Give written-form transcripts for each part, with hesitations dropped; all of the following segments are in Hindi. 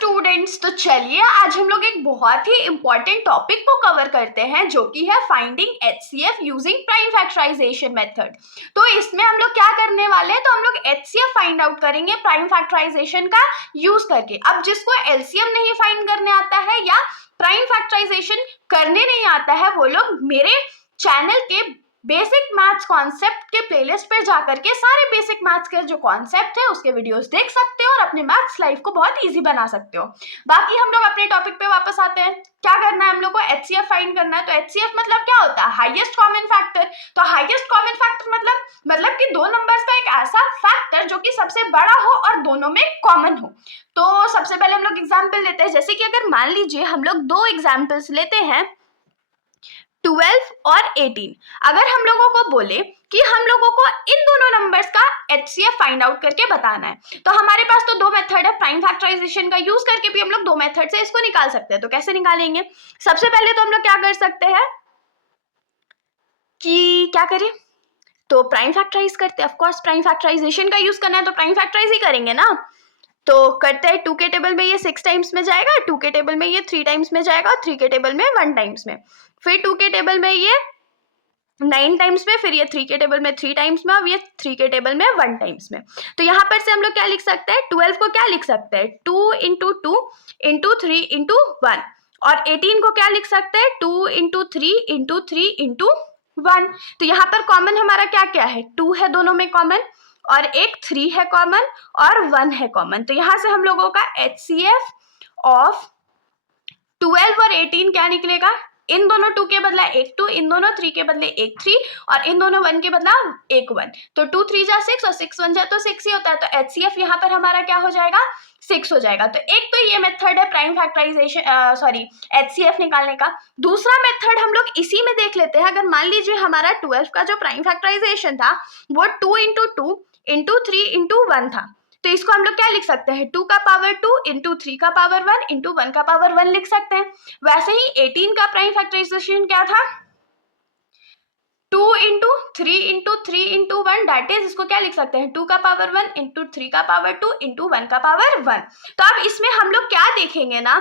स्टूडेंट्स, तो चलिए आज हम लोग एक बहुत ही इंपॉर्टेंट टॉपिक को कवर करते हैं जो कि है finding HCF using prime factorisation method. तो इसमें हम लोग क्या करने वाले हैं, तो हम लोग एचसीएफ फाइंड आउट करेंगे प्राइम फैक्टराइजेशन का यूज करके। अब जिसको एलसीएम नहीं फाइंड करने आता है या प्राइम फैक्टराइजेशन करने नहीं आता है, वो लोग मेरे चैनल के बेसिक मैथ्स कॉन्सेप्ट के प्लेलिस्ट पे जाकर के सारे बेसिक मैथ्स के जो कॉन्सेप्ट है उसके वीडियोस देख सकते हो और अपने मैथ्स लाइफ को बहुत इजी बना सकते हो। बाकी हम लोग अपने टॉपिक पे वापस आते हैं। क्या करना है हम लोग को, एचसीएफ फाइंड करना है। तो एचसीएफ मतलब क्या होता है, हाईएस्ट कॉमन फैक्टर। तो हाईएस्ट कॉमन फैक्टर मतलब कि दो नंबर्स का एक ऐसा फैक्टर जो कि सबसे बड़ा हो और दोनों में कॉमन हो। तो सबसे पहले हम लोग एग्जाम्पल लेते हैं। जैसे कि अगर मान लीजिए हम लोग दो एग्जाम्पल्स लेते हैं, 12 और 18। अगर हम लोगों को बोले कि हम लोगों को इन दोनों नंबर्स का एचसीएफ फाइंड आउट करके बताना है, तो हमारे पास तो दो मेथड है। प्राइम फैक्टराइजेशन का यूज करके भी हम लोग दो मेथड से इसको निकाल सकते हैं। तो कैसे निकालेंगे, सबसे पहले तो हम लोग क्या कर सकते हैं कि क्या करें, तो प्राइम फैक्टराइज करते हैं। ऑफकोर्स प्राइम फैक्टराइजेशन का यूज करना है तो प्राइम फैक्टराइज ही करेंगे ना। तो करते हैं, 2 के टेबल में ये 6 टाइम्स में जाएगा, 2 के टेबल में ये 3 टाइम्स में जाएगा, 3 के टेबल में 1 टाइम्स में, फिर 2 के टेबल में ये 9 टाइम्स में, फिर ये 3 के टेबल में 3 टाइम्स में, और ये 3 के टेबल में 1 टाइम्स में। तो यहाँ पर से हम लोग क्या लिख सकते हैं, 12 को क्या लिख सकते हैं, 2 इंटू 2 इंटू 3 इंटू 1, और 18 को क्या लिख सकते हैं, 2 इंटू 3 इंटू 3 इंटू 1। तो यहाँ पर कॉमन हमारा क्या क्या है, 2 है दोनों में कॉमन, और एक 3 है कॉमन, और 1 है कॉमन। तो यहाँ से हम लोगों का एचसीएफ ऑफ 12 और 18 क्या निकलेगा, इन दोनों 2 के बदला एक 2, इन दोनों 3 के बदले एक 3, और इन दोनों 1 के बदला एक 1। तो 2 3 जा 6 और 6 1 जा तो 6 ही होता है। तो एचसीएफ यहाँ पर हमारा क्या हो जाएगा, 6 हो जाएगा। तो एक तो ये मेथड है प्राइम फैक्टराइजेशन एचसीएफ निकालने का। दूसरा मेथड हम लोग इसी में देख लेते हैं। अगर मान लीजिए हमारा 12 का जो प्राइम फैक्टराइजेशन था वो 2 इंटू 2 इंटू 3 इंटू 1 था, तो इसको हम लोग क्या लिख सकते हैं, 2 का पावर 2 इंटू 3 का पावर 1 इंटू 1 का पावर 1 लिख सकते हैं। वैसे ही 18 का प्राइम फैक्टराइजेशन क्या था, 2 into 3 into 3 into 1, that is इसको क्या लिख सकते हैं, 2 का पावर 1 इंटू 3 का पावर 2 इंटू 1 का पावर 1। तो अब इसमें हम लोग क्या देखेंगे ना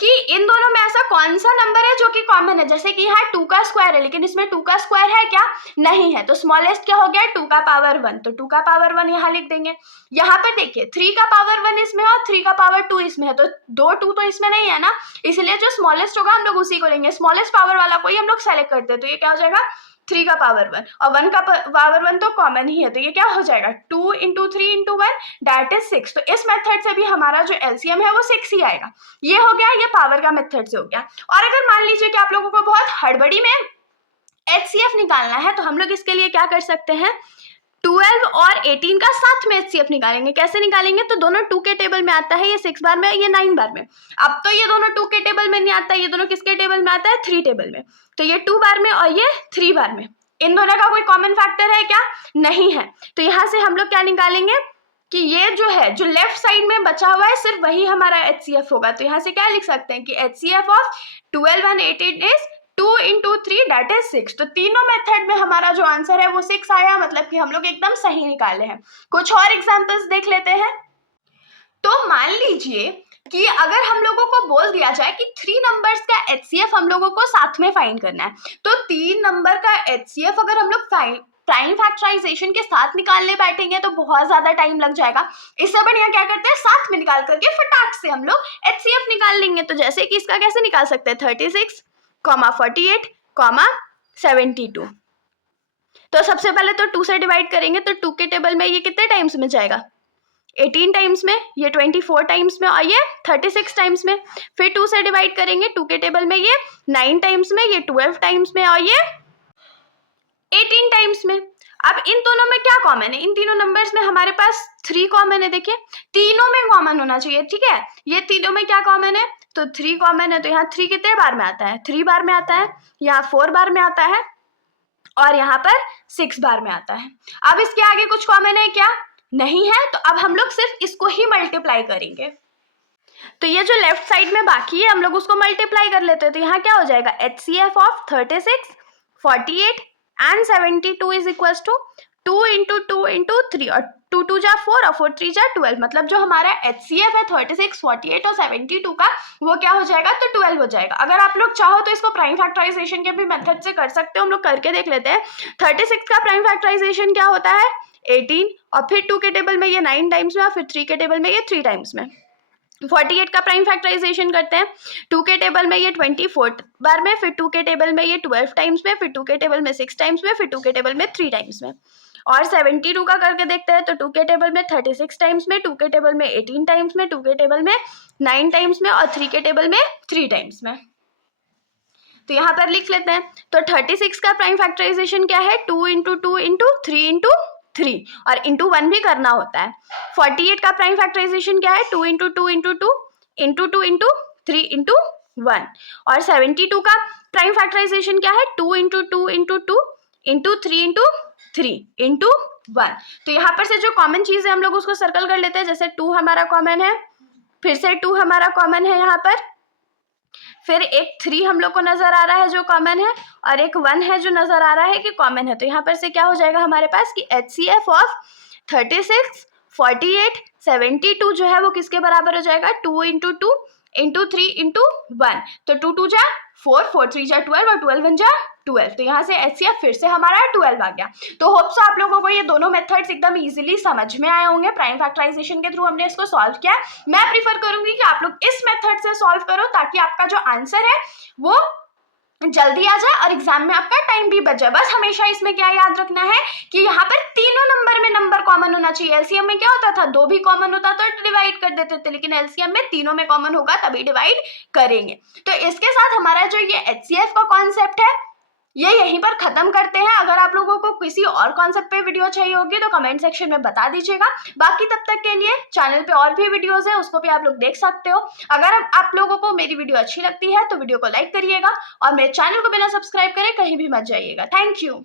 कि इन दोनों में ऐसा कौन सा नंबर है जो कि कॉमन है। जैसे कि यहाँ 2 का स्क्वायर है, लेकिन इसमें 2 का स्क्वायर है क्या, नहीं है। तो स्मॉलेस्ट क्या हो गया, 2 का पावर 1, तो 2 का पावर 1 यहाँ लिख देंगे। यहाँ पर देखिए 3 का पावर 1 इसमें और 3 का पावर 2 इसमें है, तो 2 2 तो इसमें नहीं है ना, इसलिए जो स्मॉलेस्ट होगा हम लोग उसी को लेंगे। स्मॉलेस्ट पावर वाला को ही हम लोग सेलेक्ट करते हैं। तो ये क्या हो जाएगा, 3 का पावर 1, और 1 का पावर 1 तो कॉमन ही है, तो ये क्या हो जाएगा, 2 इंटू 3 इंटू 1, दैट इज 6। तो इस मेथड से भी हमारा जो एलसीएम है वो 6 ही आएगा। ये हो गया, ये पावर का मेथड से हो गया। और अगर मान लीजिए कि आप लोगों को बहुत हड़बड़ी में एचसीएफ निकालना है, तो हम लोग इसके लिए क्या कर सकते हैं, 12 और 18 का साथ में एचसीएफ निकालेंगे। कैसे निकालेंगे, तो दोनों 2 के टेबल में आता है, ये 6 बार में, ये 9 बार में। अब तो ये दोनों 2 के टेबल में नहीं आता है, ये दोनों किसके टेबल में आता है, 3 टेबल में। तो ये 2 बार में और ये 3 बार में। इन दोनों का कोई कॉमन फैक्टर है क्या, नहीं है। तो यहाँ से हम लोग क्या निकालेंगे कि ये जो है, जो लेफ्ट साइड में बचा हुआ है, सिर्फ वही हमारा एचसीएफ होगा। तो यहाँ से क्या लिख सकते हैं कि HCF of 12 and 18 is 2 into 3 that is 6। तो तीनों मेथड में हमारा जो आंसर है वो 6 आया, मतलब कि हम लोग एकदम सही निकाले हैं। कुछ और एग्जांपल्स देख लेते हैं। तो मान लीजिए कि अगर हम लोगों को बोल दिया जाए कि 3 नंबर्स का एचसीएफ हम लोगों को साथ में फाइंड करना है, तो 3 नंबर का एचसीएफ अगर हम लोग प्राइम फैक्टराइजेशन के साथ निकालने बैठेंगे तो बहुत ज्यादा टाइम लग जाएगा। इससे बढ़िया क्या करते हैं, साथ में निकाल करके फटाक से हम लोग एचसीएफ निकाल लेंगे। तो जैसे कि इसका कैसे निकाल सकते हैं, 36, 48, 72। तो सबसे पहले तो 2 से डिवाइड करेंगे, तो 2 के टेबल में ये कितने टाइम्स में जाएगा, 18 टाइम्स में, ये 24 टाइम्स में, और ये 36 टाइम्स में। फिर 2 से डिवाइड करेंगे, 2 के टेबल में ये 9 टाइम्स में, ये 12 टाइम्स में, और ये 18 टाइम्स में। अब इन दोनों में क्या कॉमन है, इन तीनों नंबर्स में हमारे पास 3 कॉमन है। देखिए तीनों में कॉमन होना चाहिए, ठीक है। ये तीनों में क्या कॉमन है, तो 3 कॉमन है। तो यहाँ 3 कितने बार में आता है, 3 बार में आता है, यहाँ 4 बार में आता है, और यहाँ पर 6 बार में आता है। अब इसके आगे कुछ कॉमन है क्या, नहीं है। तो अब हम लोग सिर्फ इसको ही मल्टीप्लाई करेंगे। तो ये जो लेफ्ट साइड में बाकी है हम लोग उसको मल्टीप्लाई कर लेते हैं। तो यहाँ क्या हो जाएगा, HCF of 36, 48 and 72 is equal to 2 into 2 into 3, और 2 2 जा 4 और 4 3 जा 12, मतलब जो हमारा HCF है 36, 48 और 72 का वो क्या हो जाएगा, तो 12 हो जाएगा। अगर आप लोग चाहो तो इसको प्राइम फैक्टराइजेशन के भी मेथड से कर सकते हो, हम लोग करके देख लेते हैं। 36 का प्राइम फैक्टराइजेशन क्या होता है, 18, और फिर 2 के टेबल में ये 9 टाइम्स में, और फिर 3 के टेबल में ये 3 टाइम्स में। 48 का प्राइम फैक्टराइजेशन करते हैं, 2 के टेबल में ये 24 बार में, फिर 2 के टेबल में ये 12 टाइम्स में, फिर 2 के टेबल में 6 टाइम्स में, फिर 2 के टेबल में 3 टाइम्स में। और 72 का करके देखते हैं, तो 2 के टेबल में 36 टाइम्स में, 2 के टेबल में 18 टाइम्स में, 2 के टेबल में 9 टाइम्स में, और 3 के टेबल में 3 टाइम्स में। तो यहाँ पर लिख लेते हैं। तो 36 का प्राइम फैक्टराइजेशन क्या है, 2 इंटू 2 इंटू 3 इंटू 3, और इंटू 1 भी करना होता है। 48 का प्राइम फैक्टराइजेशन क्या है, 2 into 2 into 2 into 2 into 3 into 1, और 72 का प्राइम फैक्टराइजेशन क्या है, 2 into 2 into 2 into 3 into 3 into 1। तो यहाँ पर से जो कॉमन चीज है हम लोग उसको सर्कल कर लेते हैं, जैसे 2 हमारा कॉमन है, फिर से 2 हमारा कॉमन है यहाँ पर, फिर एक 3 हम लोग को नजर आ रहा है जो कॉमन है, और एक 1 है जो नजर आ रहा है कि कॉमन है। तो यहाँ पर से क्या हो जाएगा हमारे पास कि HCF ऑफ 36, 48, 72 जो है वो किसके बराबर हो जाएगा, 2 इंटू 2 इंटू 3 इंटू 1। तो 2 2 जा 4, 4 3 जा 12, और 12 1 जा 12। तो यहाँ से HCF फिर से हमारा 12 आ गया। तो होप सो आप लोगों को ये दोनों मेथड्स एकदम इजीली समझ में आए होंगे। प्राइम फैक्टराइजेशन के थ्रू हमने इसको सॉल्व किया। मैं प्रीफर करूंगी कि आप लोग इस मेथड से सॉल्व करो, ताकि आपका जो आंसर है वो जल्दी आ जाए और एग्जाम में आपका टाइम भी बच जाए। बस हमेशा इसमें क्या याद रखना है कि यहाँ पर तीनों नंबर में नंबर कॉमन होना चाहिए। एलसीएम में क्या होता था, 2 भी कॉमन होता तो डिवाइड कर देते थे, लेकिन एलसीएम में तीनों में कॉमन होगा तभी डिवाइड करेंगे। तो इसके साथ हमारा जो ये HCF का कॉन्सेप्ट है ये यहीं पर खत्म करते हैं। अगर आप लोगों को किसी और कॉन्सेप्ट पे वीडियो चाहिए होगी तो कमेंट सेक्शन में बता दीजिएगा। बाकी तब तक के लिए चैनल पे और भी वीडियोस है, उसको भी आप लोग देख सकते हो। अगर आप लोगों को मेरी वीडियो अच्छी लगती है तो वीडियो को लाइक करिएगा, और मेरे चैनल को बिना सब्सक्राइब करे कहीं भी मत जाइएगा। Thank you.